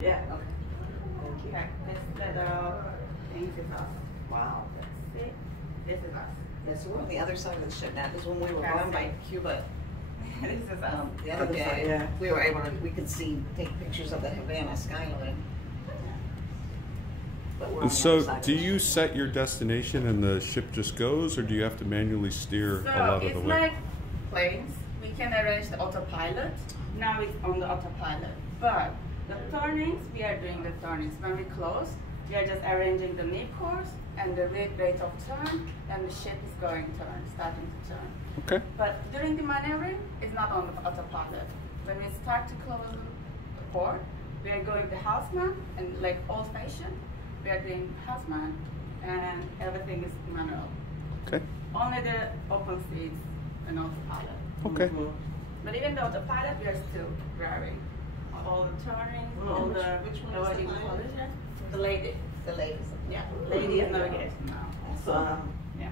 Yeah, okay. Thank you. Okay, this little thing is us. Wow. See? This is us. Yeah, so we're on the other side of the ship now, because when we were That's going by it. Cuba This is us. the other Other day, side, yeah. we were able to, we could take pictures of the Havana skyline. But we're on And the so, other side do of the you ship. set your destination and the ship just goes, or do you have to manually steer So a lot of it's the way? like planes. We can arrange the autopilot. Now it's on the autopilot. But the turnings, we are doing the turnings. When we close, we are just arranging the knee course and the rate of turn, and the ship is going turn, starting to turn. Okay. But during the maneuvering, it's not on the autopilot. When we start to close the port, we are going to houseman, and like old-fashioned, we are doing houseman, and everything is manual. Okay. Only the open seats and autopilot. Okay. But even the autopilot, we are still driving. All the turning, all the Which one is avoiding the pilot? collision. The lady. The ladies. Yeah, lady is navigation now. Awesome. Yeah.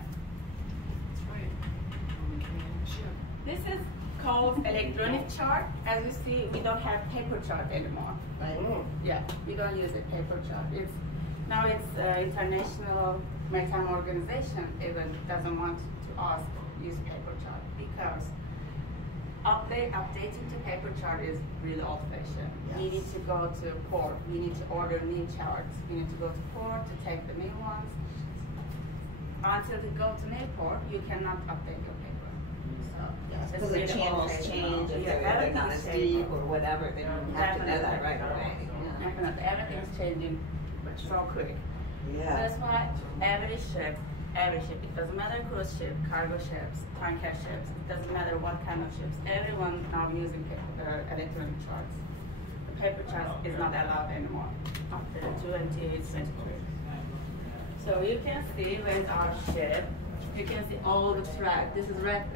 This is called electronic chart. As you see, we don't have paper chart anymore. Right. Yeah, we don't use a paper chart. Now it's International Maritime Organization even doesn't want to us use paper chart because updating to paper chart is really old-fashioned. Yes. We need to go to port. We need to order new charts. We need to go to port to take the new ones. Until we go to new port, you cannot update your paper. So Yes, it's because the really channels old-fashioned change, now. if Yeah, they're not everything's as changing. deep or whatever, then you have to know that right away. Yeah. Definitely, everything's changing so quick. Yeah. That's why every ship, it doesn't matter cruise ship, cargo ships, tanker ships, it doesn't matter what kind of ships, everyone now using electronic charts. The paper chart is not allowed anymore after 2023. So you can see when our ship, you can see all the track. This is red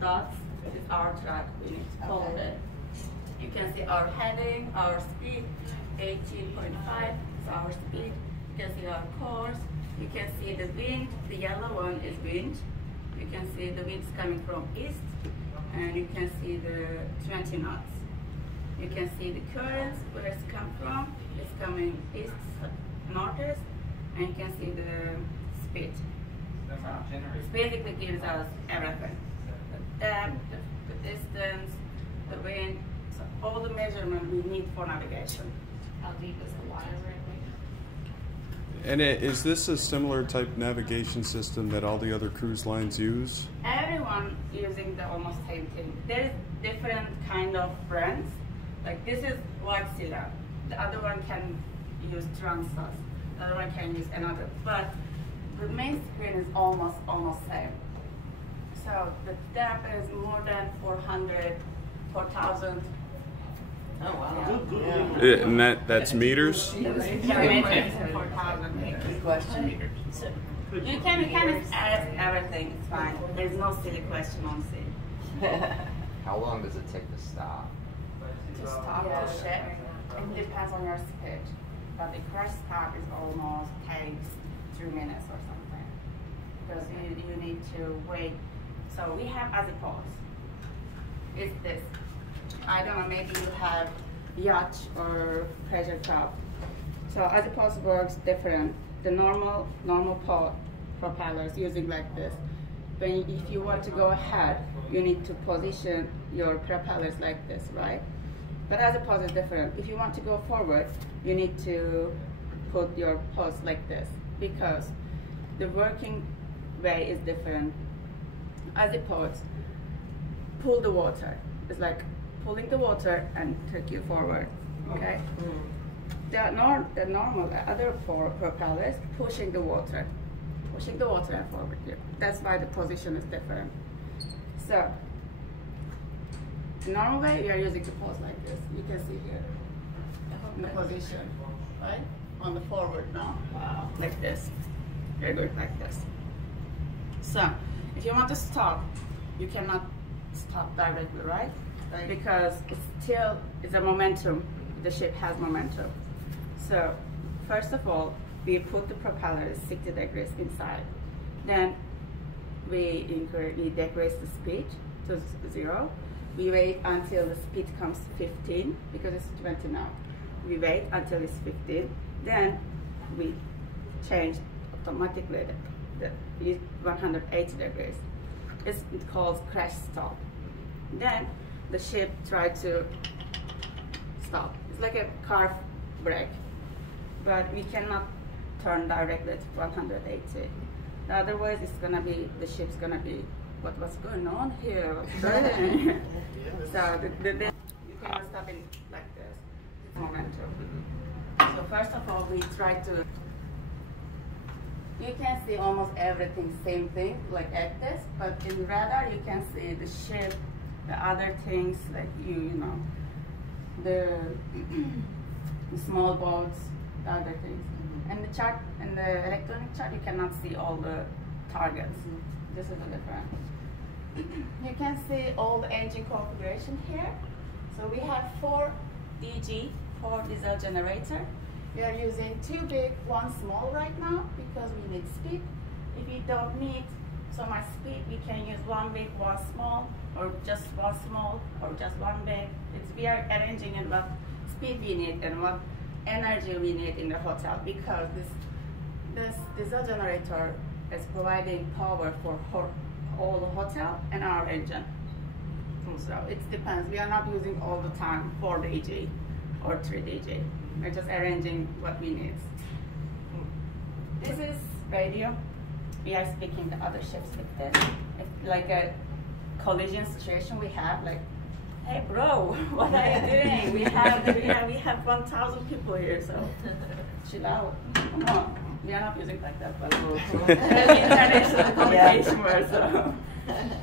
dots, this is our track, we need to follow it. You can see our heading, our speed, 18.5 is our speed. You can see our course. You can see the wind. The yellow one is wind. You can see the wind is coming from east, and you can see the 20 knots. You can see the currents, where it's come from. It's coming east, northeast, and you can see the speed. So this basically gives us everything. The depth, the distance, the wind, so all the measurement we need for navigation. How deep is the water right now? And is this a similar type navigation system that all the other cruise lines use? Everyone using the almost same thing. There is different kind of brands. Like this is Waxilla. The other one can use Transas. The other one can use another. But the main screen is almost same. So the depth is more than 4,000. Oh, wow. Yeah. And that's meters? Yeah, meters, 4,000 meters. Good question. So you can ask everything, it's fine. There's no silly question on C. How long does it take to stop? To stop the ship, it depends on your speed. But the crash stop is almost takes 3 minutes or something. Because you need to wait. So we have azipods. It's this. I don't know, maybe you have yacht or pressure craft. So azipods works different. The normal propellers using like this. If you want to go ahead, you need to position your propellers like this, right? But azipod is different. If you want to go forward, you need to put your post like this because the working way is different. Azipods pull the water. It's like pulling the water and take you forward, okay? The normal other four propellers pushing the water and forward here. That's why the position is different. So, the normal way we are using the pose like this. You can see here in the position, right? On the forward now, like this. You're going like this. So, if you want to stop, you cannot stop directly, right? Because it's a momentum. The ship has momentum. So first of all, we put the propeller 60 degrees inside. Then we decrease the speed to 0. We wait until the speed comes 15 because it's 20 now. we wait until it's 15, then we change automatically the 180 degrees. It calls crash stop. Then the ship tries to stop. It's like a car brake, but we cannot turn directly to 180. Otherwise, it's gonna be, the ship's gonna be, what's going on here? What's burning? So you cannot stop it like this. It's momentum. So first of all, we try to. You can see almost everything, same thing, like at this. But in radar, you can see the ship, the other things, like you know, the small boats, the other things. And the chart, and the electronic chart, you cannot see all the targets. This is the difference. You can see all the engine configuration here. So we have 4 DG, 4 diesel generator. We are using 2 big, 1 small right now because we need speed. If we don't need so much speed, we can use 1 big, 1 small, or just 1 small, or just 1 big. We are arranging in what speed we need and what energy we need in the hotel, because this diesel generator is providing power for all the hotel and our engine. So it depends. We are not using all the time 4 DG or 3 DG. We're just arranging what we need. This is radio. We are speaking to other ships with this. If like a collision situation we have, like, hey bro, what are you doing? We have 1,000 people here, so chill out. Come on. We are not using like that, but international communication word. So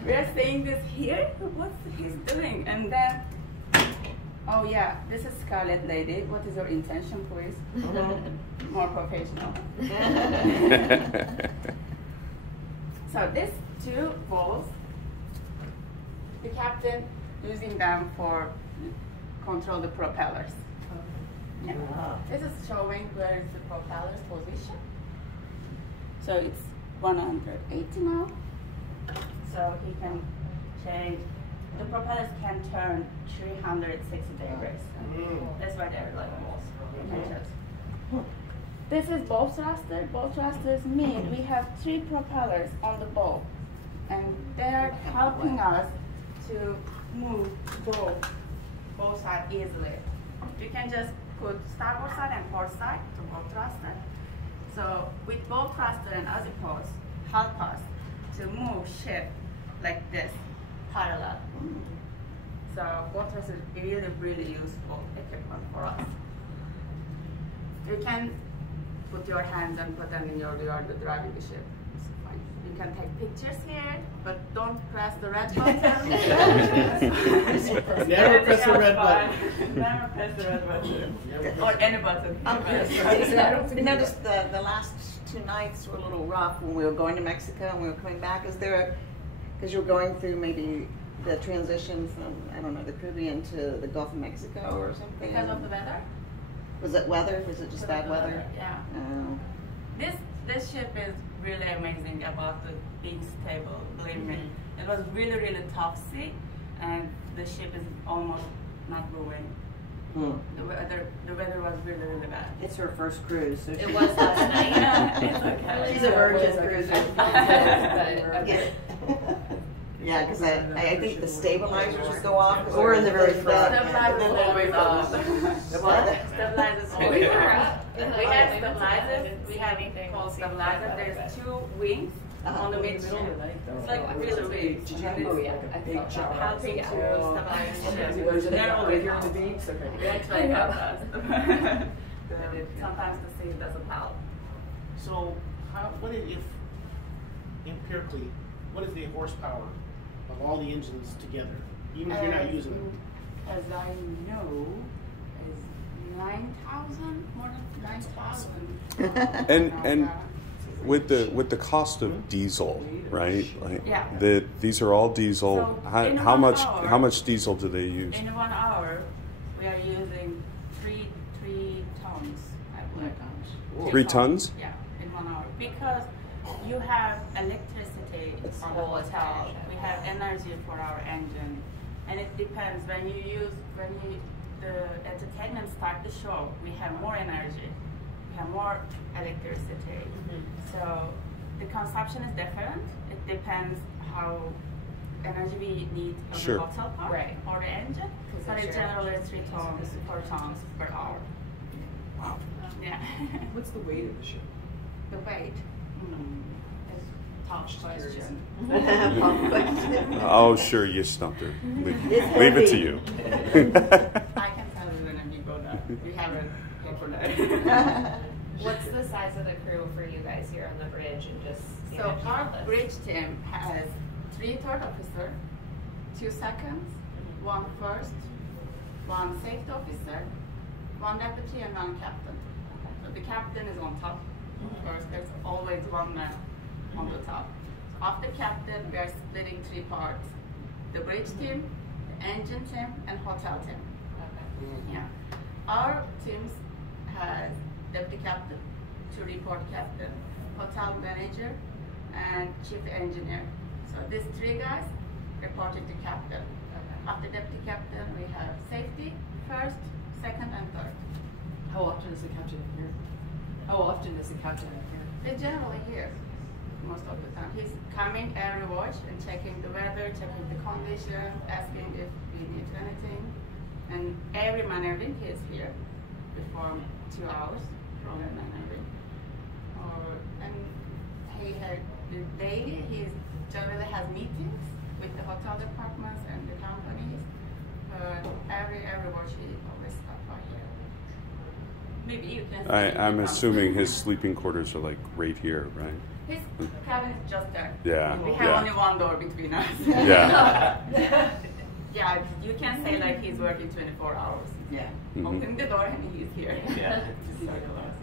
we are saying this here. What he's doing, and then, oh yeah, this is Scarlett Lady. What is your intention, please? More professional. So these 2 balls, the captain using them for control the propellers. Yeah. This is showing where is the propeller's position. So it's 180 now. So he can change. The propellers can turn 360 degrees. That's why they're like balls. This is bow thruster. Bow thrusters mean we have 3 propellers on the bow, and they are helping us to move both sides easily. You can just put starboard side and port side to bow thruster. So with bow thruster and azipods help us to move ship like this, parallel. So bow thruster is really useful equipment for us. You can put your hands and put them in your yard driving the ship. You can take pictures here, but don't press the red button. Never press the red button. Never press the red button. Or any button. You noticed the last 2 nights were a little rough when we were going to Mexico and we were coming back. Is there, because you were going through maybe the transition from, I don't know, the Caribbean to the Gulf of Mexico or something? Because of the weather? Was it weather? Was it just bad weather? Yeah. This ship is really amazing about being stable, believe me. It was really tough sea, and the ship is almost not moving. The weather was really bad. It's her first cruise. So It was last night. It's okay. She's a Virgin cruiser. Yeah, because I think the stabilizers would go off. We're in the very front. Stabilizers always off. What? Stabilizers always off. We have stabilizers. We have called stabilizer. There's 2 wings on the midship. It's like really big. Oh yeah, I think Helping to stabilize the ship. They're They're always here to off. be. So They actually help us. Sometimes the sea doesn't help. So, what if empirically, what is the horsepower of all the engines together, even if you're not using them? As I know, is 9,000, more than 9,000. And with the cost of diesel, right? Like Yeah. these are all diesel. So in how 1 much hour- how much diesel do they use? In 1 hour, we are using 3 tons. I believe. 3 tons? Yeah, in 1 hour, because you have electricity on the hotel. We have energy for our engine, and it depends when you the entertainment start the show, we have more energy, we have more electricity. So the consumption is different. It depends how energy we need on Sure. the hotel part or the engine. But it's generally 3 tons, 4 tons per hour. Wow. Yeah. What's the weight of the ship? The weight. Top question. Oh, sure, you stumped her. Leave it to you. I can tell you when we go there. We have a paper there. What's the size of the crew for you guys here on the bridge and just the So energy our levels? bridge team has 3 third officer, 2 seconds, 1 first, 1 safety officer, 1 deputy, and 1 captain. So the captain is on top. First, there's always 1 man on the top. So after captain, we are splitting 3 parts: the bridge team, the engine team, and hotel team. Yeah. Our teams has deputy captain, 2 report captain, hotel manager, and chief engineer. So these 3 guys reported to captain. After deputy captain, we have safety, first, second, and third. How often is the captain in here? How often is the captain in here? They're generally here most of the time. He's coming every watch and checking the weather, checking the condition, asking if we need anything. And every maneuvering he is here before 2 hours from the maneuvering. And he had daily, he generally has meetings with the hotel departments and the companies. Every watch he always stop by here. Maybe you can see I'm the assuming company. his sleeping quarters are like right here, right? His cabin is just there. Yeah, We have yeah. only 1 door between us. Yeah. Yeah, you can say like he's working 24 hours. Yeah. Open the door and he's here. Yeah.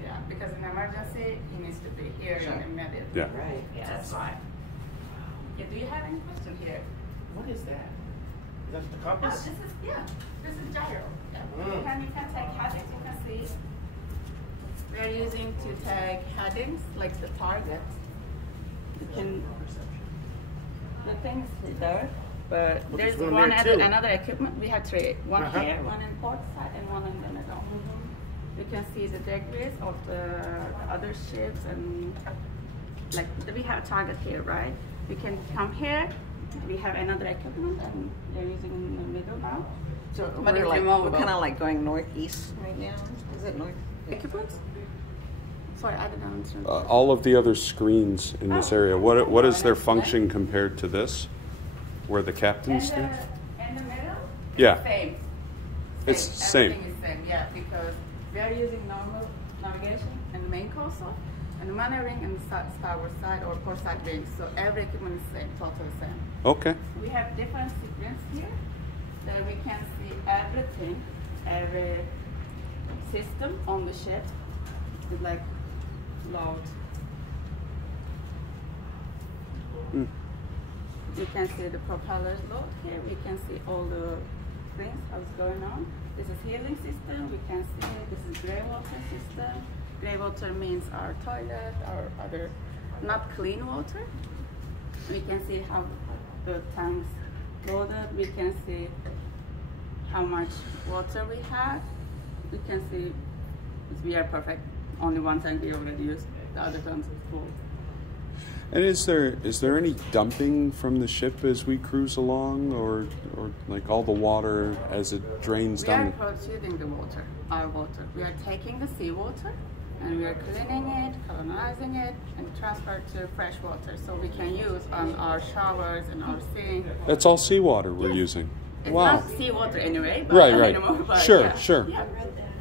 Yeah, because in emergency, he needs to be here immediately. Yeah. Right. Yeah. That's why. Yeah, do you have any question here? What is that? Is that the Oh, compass? this is gyro. Yeah. You can take headings, you can see. We are using to take headings, like the target. You can, the things there, but Well, there's there's one one there other, too. another equipment. We have 3. One Uh-huh. here, one in port side, and one in the middle. You can see the degrees of the other ships, and like we have a target here, right? We can come here. We have another equipment, and they're using in the middle now. So But we're it's like, removable. we're kind of like going northeast right now. Is it north? Equipment? Sorry, I didn't understand. All of the other screens in this area, what is their function compared to this, where the captain stands? In the middle? Yeah. Same. It's same. Everything is same, yeah, because we are using normal navigation and the main console, and the maneuvering and the starboard side or port side wings. So every equipment is same, totally same. Okay. We have different screens here, so we can see everything, every system on the ship is like load. Mm. You can see the propellers load here. We can see all the things that's going on. This is healing system. We can see this is gray water system. Gray water means our toilet, our other not clean water. We can see how the tanks loaded. We can see how much water we have. We can see we are perfect. Only 1 tank we already used. The other tanks is full. And is there any dumping from the ship as we cruise along, or like all the water as it drains We are down? proceeding the water, our water. We are taking the seawater and we are cleaning it, colonizing it, and transfer to fresh water so we can use on our showers and our sink. That's all seawater we're using. It's Wow. not seawater anyway, but Right, right. anymore, but Sure, yeah. sure. Yeah.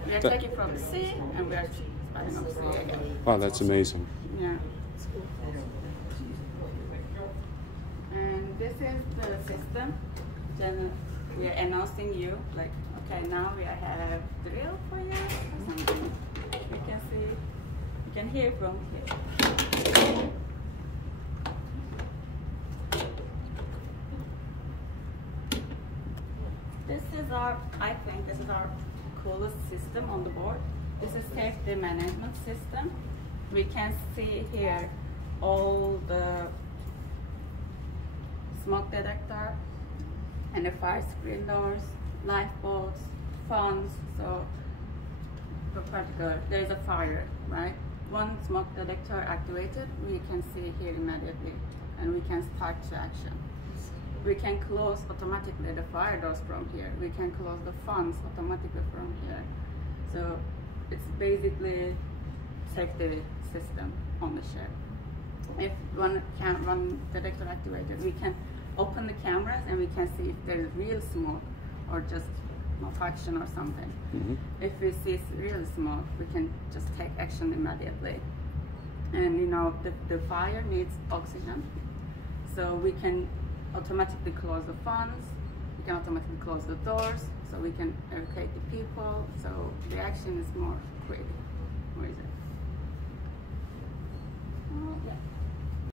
We are That- taking from the sea and we are spreading on the sea again. Wow, that's amazing. Yeah. And this is the system. Then we are announcing you, like, okay, now we have drill for you or something. You can see, you can hear from here. This is our, I think this is our coolest system on the board. This is safety management system. We can see here all the smoke detector and the fire screen doors, lifeboats, funds. So, for particular, there is a fire, right? One smoke detector activated, we can see here immediately, and we can start to action. We can close automatically the fire doors from here. We can close the funds automatically from here. So it's basically safety system on the ship. If one detector activated, we can open the cameras and we can see if there's real smoke or just malfunction or something. Mm-hmm. If we see real smoke, we can just take action immediately. And you know, the fire needs oxygen, so we can automatically close the funds, we can automatically close the doors, so we can evacuate the people, so the action is more quick. Where is it? Oh, yeah.